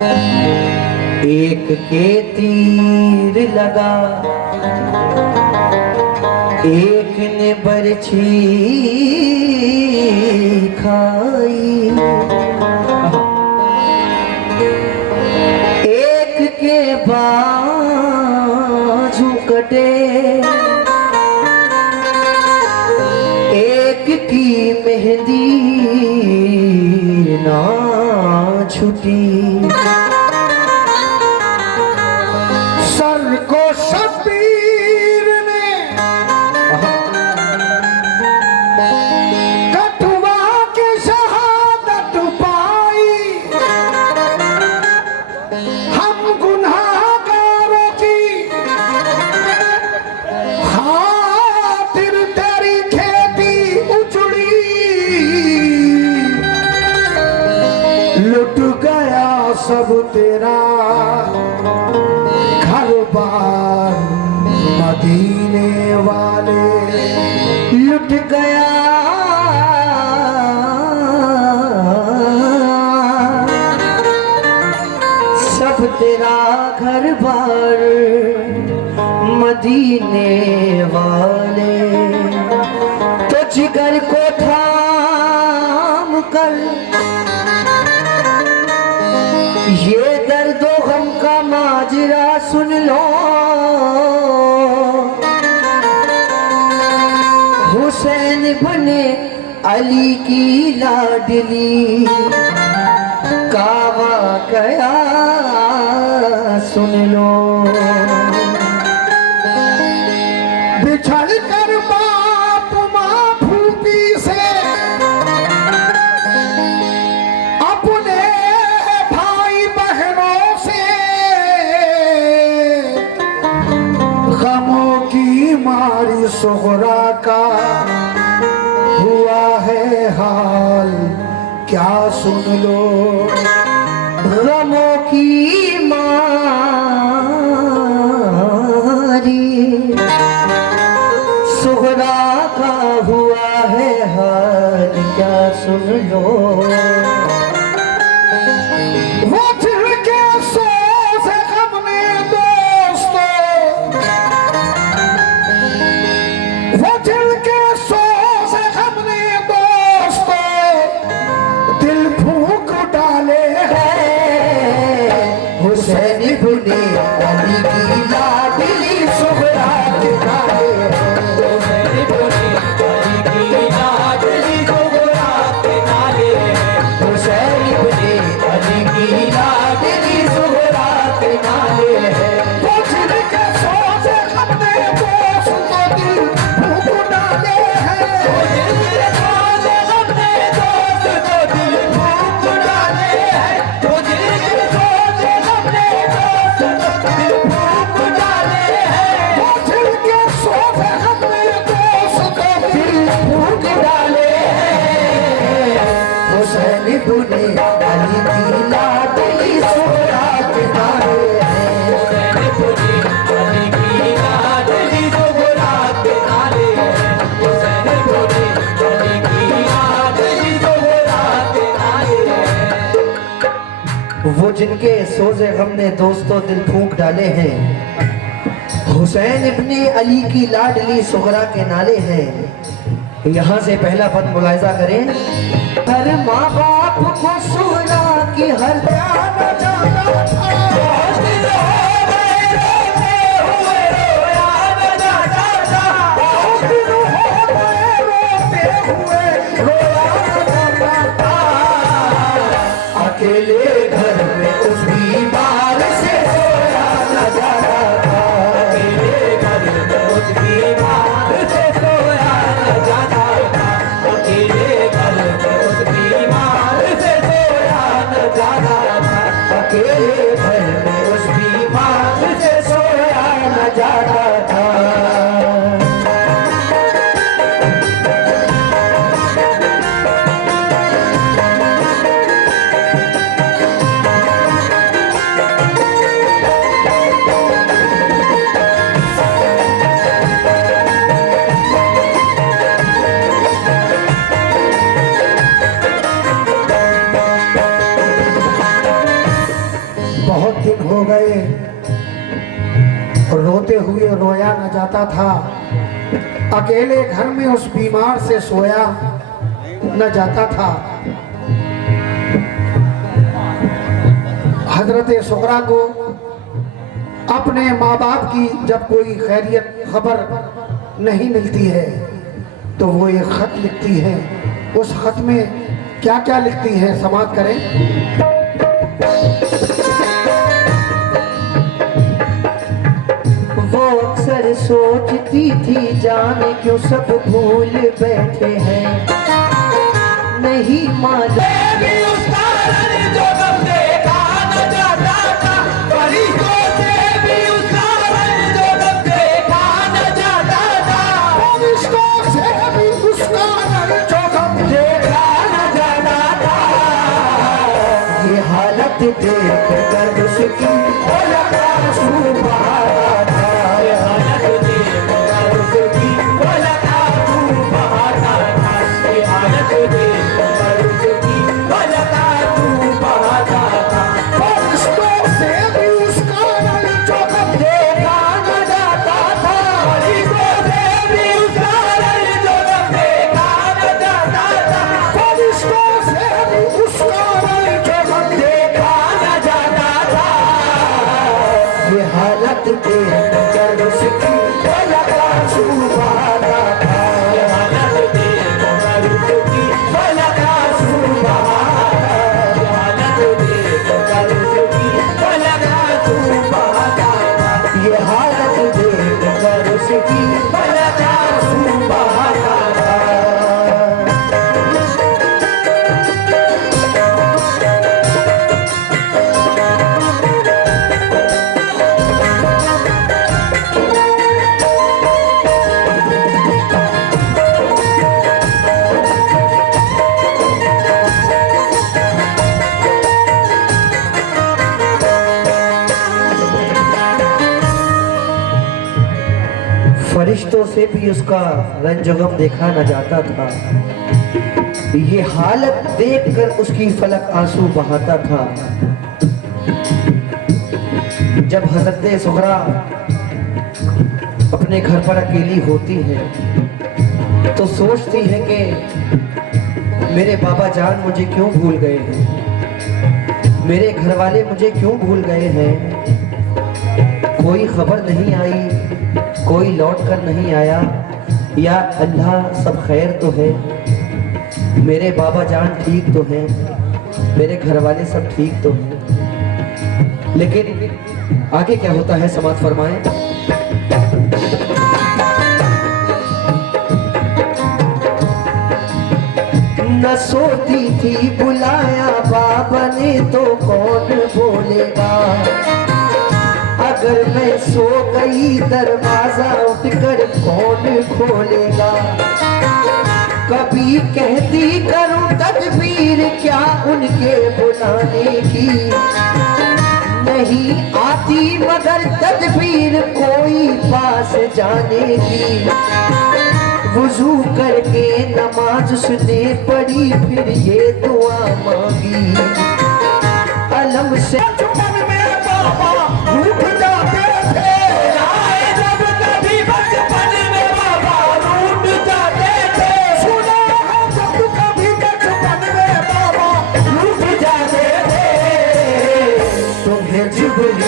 एक के तीर लगा, एक ने बरछी खाई। एक के बाजू कटे, एक की मेहंदी ना छुटी। सर को शबीर ने कटवा के शहादत पाई। हम गुनाहगारों की खातिर तेरी खेती उजड़ी। लुट गया सब तेरा घर-बार मदीने वाले। लुट गया सब तेरा घर बार मदीने वाले। तो जिगर को थाम कर ये दर्दो गम का माजरा सुन लो। हुसैन बने अली की लाडली कावा गया सुन लो। बिछड़ कर बाप माँ फूफी से अपने भाई बहनों से गमों की मारी सुगरा का हुआ है हाल क्या सुन लो। गमों की मारी सुगरा का हुआ है हाल क्या सुन लो। वो दिल के सोच गम ने दोस्तों, वो दिल के सोच गम ने दोस्तों दिल फूंक डाले हैं। हुसैन बुने अली की लाडली सुगरा के नाले। हुसैन बुने अली की लाडली सुगरा के नाले। हुसैन बुने अली की लाडली सुगरा के नाले। वो दिल के सोच गम ने दोस्तों दिल फूंक डाले हैं। वो दिल के सोच गम ने दोस्तों दिल फूंक डाले हैं। हुसैन बुने अली की लाडली सुगरा के नाले। हुसैन बुने अली की लाडली सुगरा के नाले। हुसैन बुने अली की लाडली सुगरा के नाले। वो जिनके सोज़े गम ने दोस्तों दिल फूंक डाले हैं, हुसैन इब्ने अली की लाडली सुगरा के नाले हैं। यहाँ से पहला पद मुलाहिजा करें। हर माँ बाप को सुगरा की हर प्यार जाना था। अकेले घर में उस बीमार से सोया न जाना था। अकेले घर में उस बीमार से सोया न जाना था। अकेले घर में उस बीमार से सोया न जाना था। अकेले घर में उस बीमार से सोया न जाना था। बहुत दिन हो गए, रोते हुए रोया न जाता था, अकेले घर में उस बीमार से सोया न जाता था। हजरत सुगरा को अपने माँ बाप की जब कोई खैरियत खबर नहीं मिलती है तो वो एक खत लिखती है। उस खत में क्या क्या लिखती है समाप्त करें। वो अक्सर सोचती थी जाने क्यों सब भूल बैठे हैं, नहीं मालूम देख कर उसकी आंसू बहाता था, ये हालत देख कर उसकी आंसू बहाता था, ये हालत देख कर उसकी आंसू बहाता था। फरिश्तों से भी उसका रंग चौकम देखा न जाता था, फरिश्तों से भी उसका रंग चौकम देखा न जाता था, फरिश्तों से भी उसका रंग चौकम ये हालत देख कर उसकी आंसू बहाता था, ये हालत देख कर उसकी आंसू बहाता, ये हालत देख कर उसकी आंसू बहाता था, ये हालत देख कर उसकी आंसू बहाता था। फरिश्तों से भी उसका रंजगम देखा न जाता था, ये हालत देखकर उसकी फलक आंसू बहाता था। जब हजरत सुगरा अपने घर पर अकेली होती है तो सोचती है कि मेरे बाबा जान मुझे क्यों भूल गए हैं, मेरे घर वाले मुझे क्यों भूल गए हैं, कोई खबर नहीं आई, कोई लौट कर नहीं आया, या अल्लाह सब खैर तो है, मेरे बाबा जान ठीक तो हैं, मेरे घर वाले सब ठीक तो हैं। लेकिन आगे क्या होता है समाप्त फरमाएं। न सोती थी बुलाया बाबा ने तो कौन बोलेगा, अगर मैं सो गई दरवाजा उठकर कौन खोलेगा, कभी कहती करूं तदबीर क्या उनके बुलाने की, नहीं आती मगर तदबीर कोई पास जाने की, वुजू करके नमाज उसने पढ़ी फिर ये दुआ मांगी, अलम से रूठ जाते थे, जब कभी बचपन में बाबा रूठ जाते थे, सुना है जब कभी बचपन में बाबा रूठ जाते थे, तुम्हें जिब्रील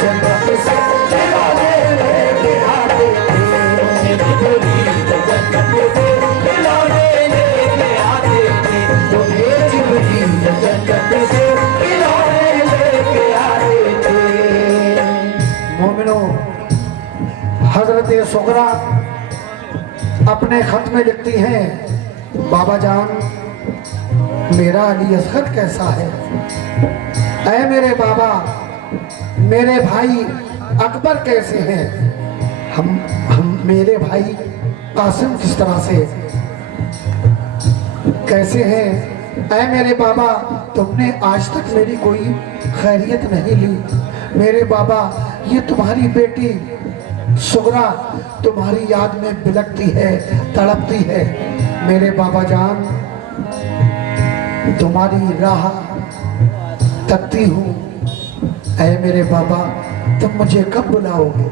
जन्नत से खिलाने लेके आते थे, तुम्हें जिब्रील जन्नत से खिलाने लेके आते थे, तुम्हें जिब्रील जन्नत से खिलाने लेके आते थे। मोमिनों, हजरत सुगरा अपने खत में लिखती हैं, बाबा जान मेरा अली असगर कैसा है, ऐ मेरे बाबा मेरे भाई अकबर कैसे हैं, हम मेरे भाई कासिम किस तरह से कैसे हैं, ऐ मेरे बाबा तुमने आज तक मेरी कोई खैरियत नहीं ली, मेरे बाबा ये तुम्हारी बेटी सुगरा तुम्हारी याद में बिलकती है, तड़पती है, मेरे बाबा जान तुम्हारी राह तकती हूँ, ऐ मेरे बाबा तुम मुझे कब बुलाओगे?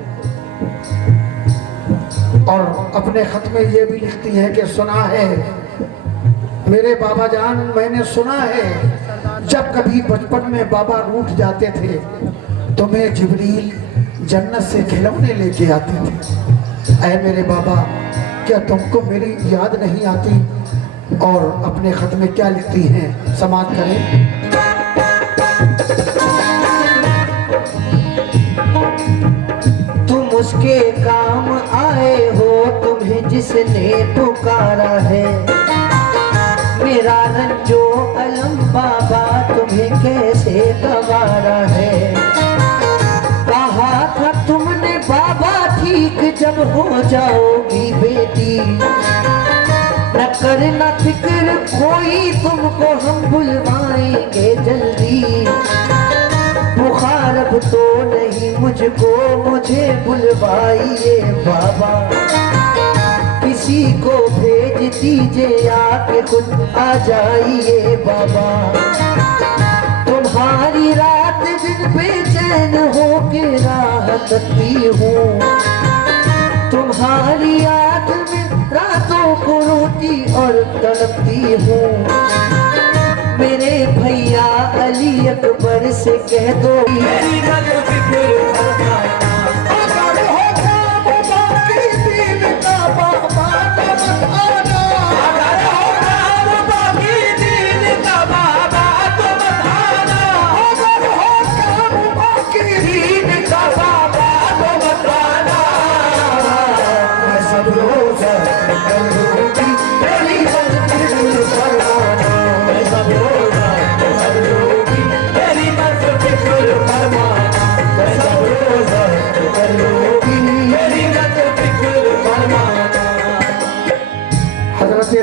और अपने खत में ये भी लिखती है कि सुना है मेरे बाबा जान, मैंने सुना है जब कभी बचपन में बाबा रूठ जाते थे तो मैं जिब्रील जन्नत से खिलौने लेके आते थे। ऐ मेरे बाबा क्या तुमको मेरी याद नहीं आती? और अपने खत में क्या लिखती हैं समाप्त करें। तुम उसके काम आए हो तुम्हें जिसने पुकारा है, मेरा रंजो अलम बाबा तुम्हें कैसे गवारा है। कहा था तुमने बाबा ठीक जब हो जाओगी बेटी, न करना फिक्र कोई तुमको हम बुलवाएंगे जल्दी। बुखार अब तो नहीं मुझको, मुझे बुलवाइए बाबा, किसी को भेज दीजिए आके खुद आ जाइए बाबा। तुम्हारी रात दिन बेचैन हो के राह तकती हूँ, तुम्हारी याद में रातों को रोती और तड़पती हूँ। मेरे भैया अली अकबर से कह दो मेरी नजर फिक्र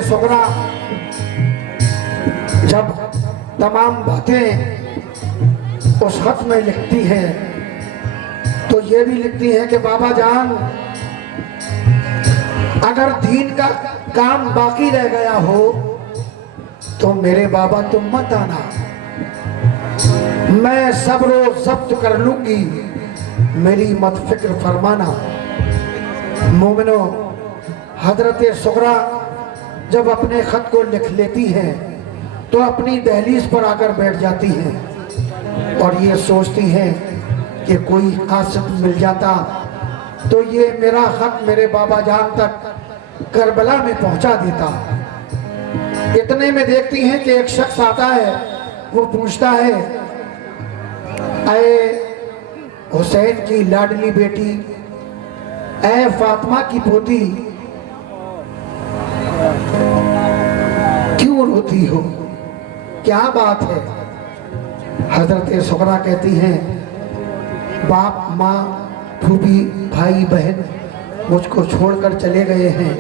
सुगरा जब तमाम बातें उस खत में लिखती है तो ये भी लिखती है कि बाबा जान अगर दीन का काम बाकी रह गया हो तो मेरे बाबा तुम मत आना, मैं सब्र जब्त कर लूंगी, मेरी मत फिक्र फरमाना। मोमिनो हजरत सुगरा जब अपने खत को लिख लेती हैं तो अपनी दहलीज पर आकर बैठ जाती हैं और ये सोचती हैं कि कोई कासिद मिल जाता तो ये मेरा खत मेरे बाबा जान तक करबला में पहुंचा देता। इतने में देखती हैं कि एक शख्स आता है, वो पूछता है ऐ हुसैन की लाडली बेटी, ऐ फातिमा की पोती, क्यों रोती हो, क्या बात है? हजरत सुगरा कहती हैं बाप माँ फूफी भाई बहन मुझको छोड़कर चले गए हैं,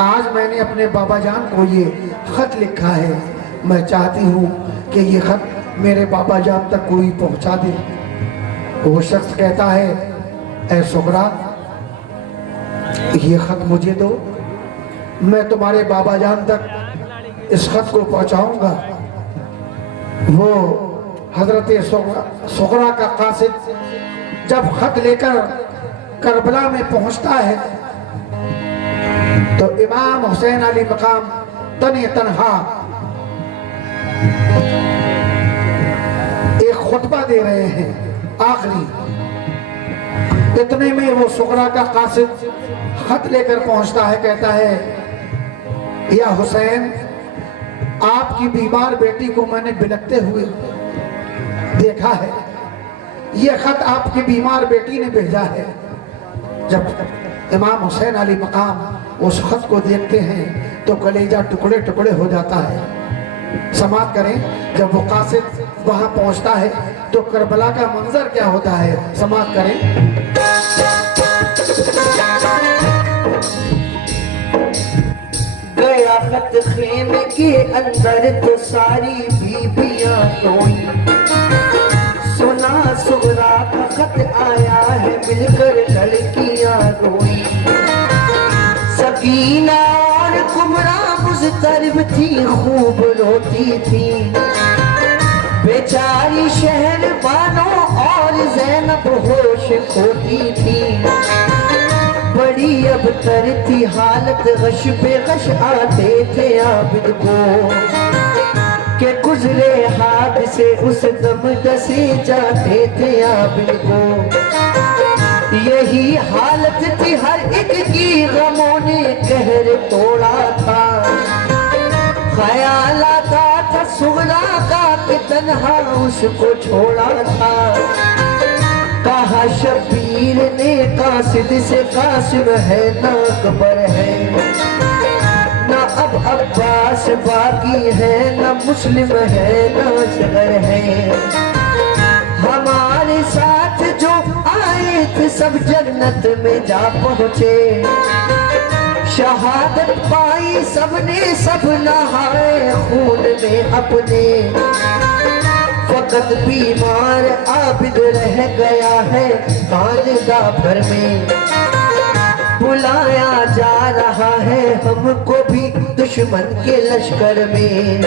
आज मैंने अपने बाबा जान को ये खत लिखा है, मैं चाहती हूँ कि ये खत मेरे बाबा जान तक कोई पहुँचा दे। वो शख्स कहता है ऐ सुगरा ये खत मुझे दो, मैं तुम्हारे बाबा जान तक इस खत को पहुंचाऊंगा। वो हजरत सुगरा का कासिद जब खत लेकर करबला में पहुंचता है तो इमाम हुसैन अली मकाम तने तनहा एक खुतबा दे रहे हैं आखिरी। इतने में वो सुगरा का कासिद खत लेकर पहुंचता है, कहता है या हुसैन आपकी बीमार बेटी को मैंने बिलखते हुए देखा है, ये खत आपकी बीमार बेटी ने भेजा है। जब इमाम हुसैन अली मकाम उस खत को देखते हैं तो कलेजा टुकड़े टुकड़े हो जाता है। समाप्त करें, जब वो कासिद वहां पहुंचता है तो करबला का मंजर क्या होता है, समाप्त करें। गया खत खेमे के अंदर तो सारी बीबियां रोई, सुना सुगरा का खत आया है मिलकर लड़कियां रोई। सकीना और कुमरा मुज़तरब थी खूब रोती थी, बेचारी शहर बानों और ज़ैनब होश खोती थी, बड़ी अबतर थी हालत, गश पे गश आते थे आबिद को, के गुजरे हादसे उस दम डसे जाते थे आबिद को। यही हालत थी हर एक की, गमों ने कहर तोड़ा था, ख्याल आता था सुगरा का कि तन्हा उसको छोड़ा था। कहा शबीर ने कासिद से कासिम है ना अकबर है, ना अब अब्बास बाकी है, ना मुस्लिम है ना असगर है। हमारे साथ जो आए थे सब जन्नत में जा पहुँचे, शहादत पाई सबने, सब नहाए खून में अपने। फकत बीमार आबिद रह गया है खानदा भर में, बुलाया जा रहा है हमको भी दुश्मन के लश्कर में।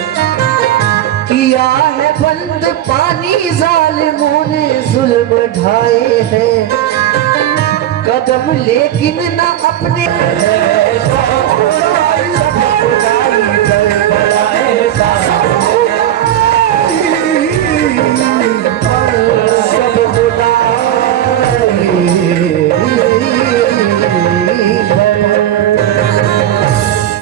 किया है बंद पानी जालिमों ने जुल्म ढाए हैं, कदम लेकिन ना अपने